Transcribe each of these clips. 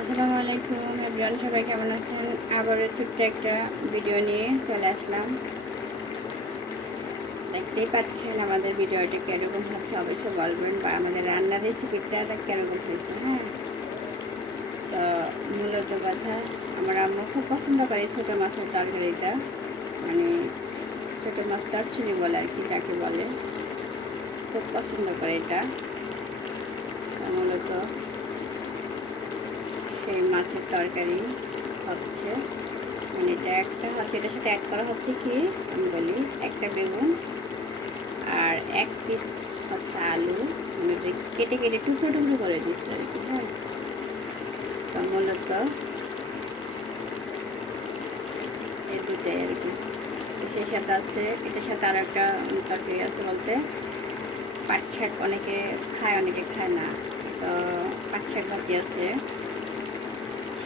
আসসালামু আলাইকুম এভরিওয়ান, সবাই কেমন আছেন? আবারও ছোট্ট একটা ভিডিও নিয়ে চলে আসলাম। দেখতেই পাচ্ছেন আমাদের ভিডিওটা কীরকম হচ্ছে, অবশ্যই বলবেন, বা আমাদের রান্নার রেসিপিটা কীরকম হয়েছে। হ্যাঁ, তো মূলত কথা, আমার আম্মু খুব পছন্দ করে ছোটো মাছের তরকারিটা, মানে ছোটো মাছ চচ্চড়ি বলে আর কি, যাকে বলে, খুব পছন্দ করে এটা। মূলত সেই মাছের তরকারি হচ্ছে, মানে এটা একটা হচ্ছে, এটার সাথে অ্যাড করা হচ্ছে কি আমি বলি, একটা বেগুন আর এক পিস হচ্ছে আলু, মানে কেটে কেটে টুকরো টুকরো করে দিচ্ছে আর কি। হ্যাঁ, তো মূলত এই দুটাই আর কি। সেই সাথে আছে, এটার সাথে আর একটা তরকারি আছে বলতে পাট শাক, অনেকে খায় অনেকে খায় না, তো পাট শাক ভাজি আছে,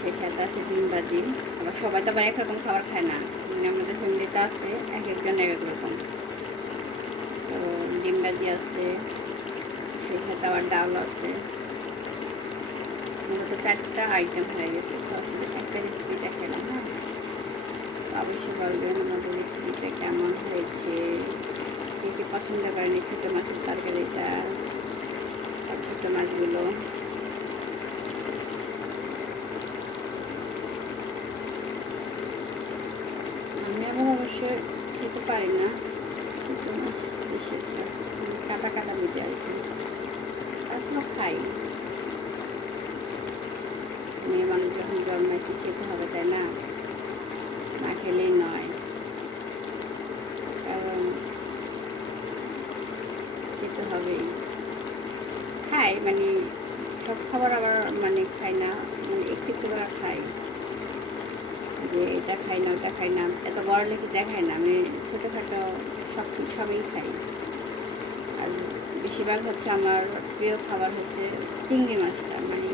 সেই সাথে আছে ডিম ভাজি। আবার সবাই তো আবার একরকম খাবার খায় না, মানে আমাদের ফ্যামিলিতে আছে এক একজন এক এক রকম। তো ডিম ভাজি আছে, সেই সাথে আবার ডাল আছে। মূলত 4টা আইটেম হয়ে গেছে। তো আসলে একটা রেসিপি দেখালাম। হ্যাঁ, অবশ্যই বলবেন আমাদের রেসিপিটা কেমন হয়েছে, কে কে পছন্দ করেন এই ছোটো মাছের তরকারিটা আর ছোটো মাছগুলো। আমি আবার অবশ্যই খেতে পারি না ছোটো মাছ, বেশি একটা কাটা কাটা বুঝে আর কি, তারপর খাই। মেয়ে মানুষ যখন জন্মাইছে খেতে হবে, তাই না? না খেলেই নয়, কারণ খেতে হবেই। খাই মানে সব খাবার আবার মানে খাই না, মানে একটু একটু করে খাই, যে এটা খাই না ওটা খাই না, এত বড় লেগে দেখাই না। আমি ছোটোখাটো সবই খাই। আর বেশিরভাগ হচ্ছে আমার প্রিয় খাবার হচ্ছে চিংড়ি মাছটা, মানে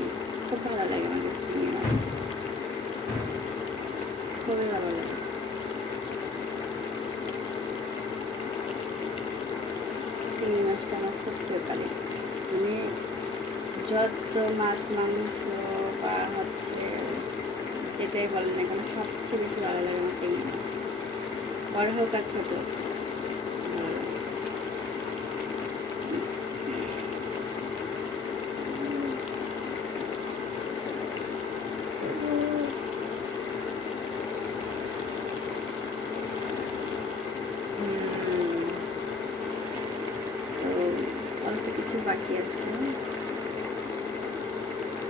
খুব ভালো লাগে আমার চিংড়ি মাছ, খুবই ভালো লাগে। চিংড়ি মাছটা আমার খুব প্রিয় পালি, মানে যত মাছ মাংস বা হচ্ছে যেটাই বলেন না কেন, সবচেয়ে বেশি ভালো লাগে আমার চিংড়ি মাছ, বড় হোক আর ছোটো, ভালো লাগে। তো অল্প কিছু বাকি আছে,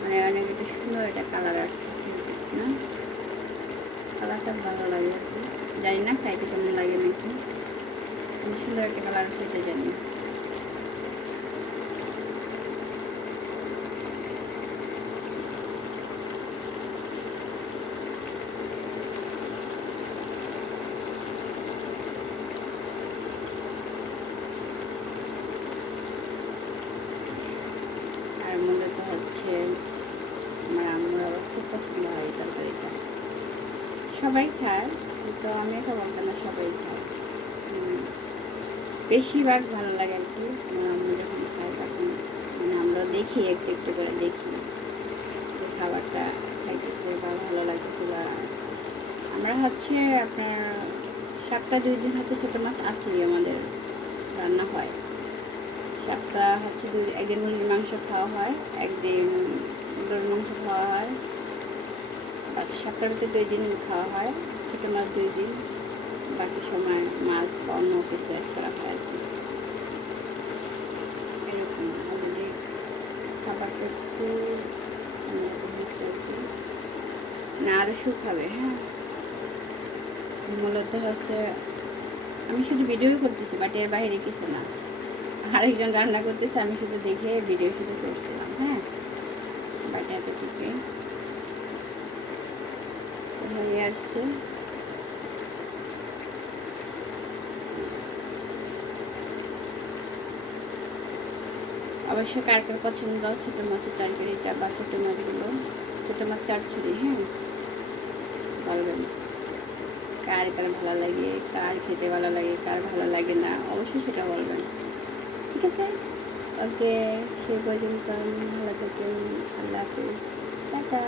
মানে অনেক একটা সুন্দর একটা কালার আসছে না, কালারটা ভালো লাগে আর কি। জানি না খাইতে কেমন লাগে নাকি, সুন্দর একটা কালার আছে এটা জানি। আর মূলত হচ্ছে আমার আম্মুর আবার খুব পছন্দ হয় এই তরকারিটা, সবাই খায়, কিন্তু আমি এটা বলতাম না, সবাই খায়। বেশিরভাগ ভালো লাগে আর কি। আমার আম্মু যখন খায় তখন মানে আমরা দেখি, একটু একটু করে দেখি যে খাবারটা খাইতেছে বা ভালো লাগতেছে, বা আমরা হচ্ছে আপনার সপ্তাহে 2 দিন হচ্ছে ছোটো মাছ আছেই আমাদের রান্না হয়। সপ্তাহ হচ্ছে একদিন মুরগির মাংস খাওয়া হয়, একদিন গরুর মাংস খাওয়া হয়, বাস সপ্তাহের ভিতরে 2 দিন খাওয়া হয় ছোটো মাছ, 2 দিন, বাকি সময় মাছ বা অন্য কিছু অ্যাড করা হয় আর কি, এরকম। আমাদের খাবারটা একটু অন্যরকম হচ্ছে আর কি, না আরও শুকাবে। হ্যাঁ, মূলত হচ্ছে আমি শুধু ভিডিওই করতেছি, বাট এর বাইরে কিছু না, আরেকজন রান্না করতেছে, আমি শুধু দেখে ভিডিও শুরু করছিলাম। হ্যাঁ, বাট এতটুকুই হয়ে আসছে। অবশ্য কার কার পছন্দ ছোটো মাছের তরকারিটা বা ছোটো মাছগুলো, ছোটো মাছ চচ্চড়ি, হ্যাঁ বলবেন কার কার ভালো লাগে, কার খেতে ভালো লাগে, কার ভালো লাগে না, অবশ্যই সেটা বলবেন। ঠিক আছে, ওকে, সে পর্যন্ত ভালো থাকেন, আল্লাহ হাফিজ, টাটা।